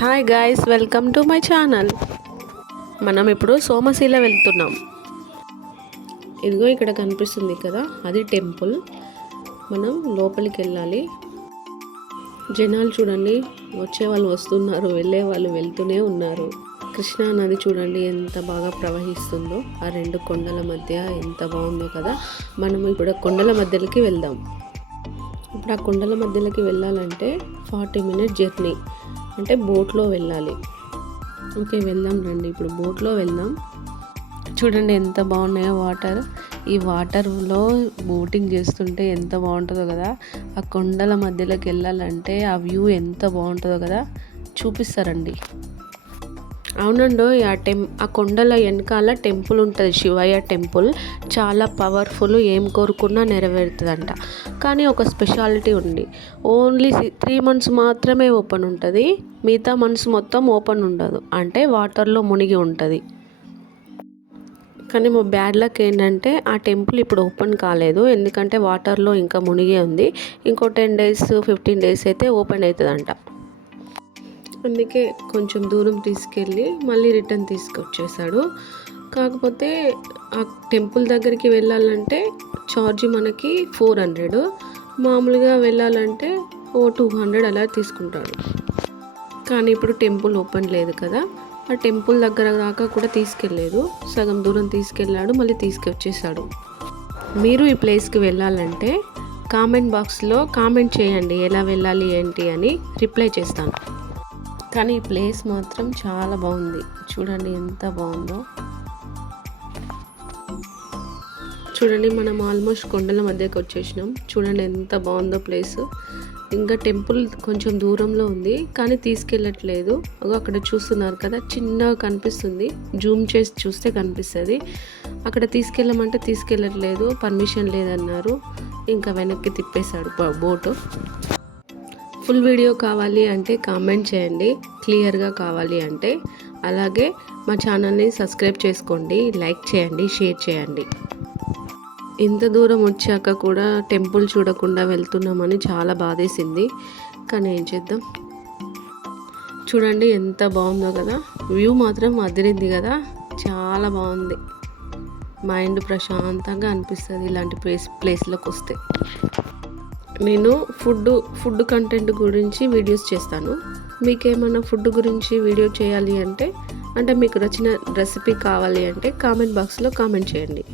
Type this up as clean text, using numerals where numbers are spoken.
Hi guys, welcome to my channel. మనం ఇప్పుడు సోమశీల వెళ్తున్నాం. ఇదిగో ఇక్కడ కనిపిస్తుంది కదా, అది టెంపుల్. మనం లోపలికి వెళ్ళాలి. జనాలు చూడండి, వచ్చే వాళ్ళు వస్తున్నారు, వెళ్ళే వాళ్ళు వెళ్తూనే ఉన్నారు. కృష్ణా నది చూడండి ఎంత బాగా ప్రవహిస్తుందో, ఆ రెండు కొండల మధ్య ఎంత బాగుందో కదా. మనం ఇప్పుడు కొండల మధ్యలోకి వెళ్దాం. ఇప్పుడు ఆ కొండల మధ్యలోకి వెళ్ళాలంటే 40 మినిట్స్ జర్నీ, అంటే బోట్లో వెళ్ళాలి. ఓకే, వెళ్దాం రండి. ఇప్పుడు బోట్లో వెళ్దాం. చూడండి ఎంత బాగున్నాయో వాటర్. ఈ వాటర్లో బోటింగ్ చేస్తుంటే ఎంత బాగుంటుందో కదా. ఆ కొండల మధ్యలోకి వెళ్ళాలంటే ఆ వ్యూ ఎంత బాగుంటుందో కదా, చూపిస్తారండి. అవునండి, ఆ కొండల వెనకాల టెంపుల్ ఉంటుంది, శివయ్య టెంపుల్. చాలా పవర్ఫుల్, ఏం కోరుకున్నా నెరవేరుతుందంట. కానీ ఒక స్పెషాలిటీ ఉంది, ఓన్లీ 3 months మాత్రమే ఓపెన్ ఉంటుంది, మిగతా మంత్స్ మొత్తం ఓపెన్ ఉండదు, అంటే వాటర్లో మునిగి ఉంటుంది. కానీ మా బ్యాడ్ లక్ ఏంటంటే ఆ టెంపుల్ ఇప్పుడు ఓపెన్ కాలేదు, ఎందుకంటే వాటర్లో ఇంకా మునిగే ఉంది. ఇంకో 10 days 15 days అయితే ఓపెన్ అవుతుందంట. అందుకే కొంచెం దూరం తీసుకెళ్ళి మళ్ళీ రిటర్న్ తీసుకొచ్చేసాడు. కాకపోతే ఆ టెంపుల్ దగ్గరికి వెళ్ళాలంటే ఛార్జ్ మనకి 400, మామూలుగా వెళ్ళాలంటే 200 అలా తీసుకుంటాడు. కానీ ఇప్పుడు టెంపుల్ ఓపెన్ లేదు కదా, ఆ టెంపుల్ దగ్గర దాకా కూడా తీసుకెళ్ళలేదు, సగం దూరం తీసుకెళ్ళాడు, మళ్ళీ తీసుకొచ్చేసాడు. మీరు ఈ ప్లేస్కి వెళ్ళాలంటే కామెంట్ బాక్స్లో కామెంట్ చేయండి, ఎలా వెళ్ళాలి ఏంటి అని రిప్లై చేస్తాను. కానీ ఈ ప్లేస్ మాత్రం చాలా బాగుంది. చూడండి ఎంత బాగుందో. చూడండి, మనం ఆల్మోస్ట్ కొండల మధ్యకి వచ్చేసినాం. చూడండి ఎంత బాగుందో ప్లేస్. ఇంకా టెంపుల్ కొంచెం దూరంలో ఉంది, కానీ తీసుకెళ్ళట్లేదు. అక్కడ చూస్తున్నారు కదా, చిన్నగా కనిపిస్తుంది, జూమ్ చేసి చూస్తే కనిపిస్తుంది. అక్కడ తీసుకెళ్ళమంటే తీసుకెళ్ళట్లేదు, పర్మిషన్ లేదన్నారు. ఇంకా వెనక్కి తిప్పేశాడు బోటు. ఫుల్ వీడియో కావాలి అంటే కామెంట్ చేయండి, క్లియర్గా కావాలి అంటే. అలాగే మా ఛానల్ని సబ్స్క్రైబ్ చేసుకోండి, లైక్ చేయండి, షేర్ చేయండి. ఇంత దూరం వచ్చాక కూడా టెంపుల్ చూడకుండా వెళ్తున్నామని చాలా బాధేసింది, కానీ ఏం చేద్దాం. చూడండి ఎంత బాగుందో కదా, వ్యూ మాత్రం అదిరింది కదా, చాలా బాగుంది. మైండ్ ప్రశాంతంగా అనిపిస్తుంది ఇలాంటి ప్లేస్లోకి వస్తే. నేను ఫుడ్ కంటెంట్ గురించి వీడియోస్ చేస్తాను. మీకేమన్నా ఫుడ్ గురించి వీడియో చేయాలి అంటే మీకు నచ్చిన రెసిపీ కావాలి అంటే కామెంట్ బాక్స్లో కామెంట్ చేయండి.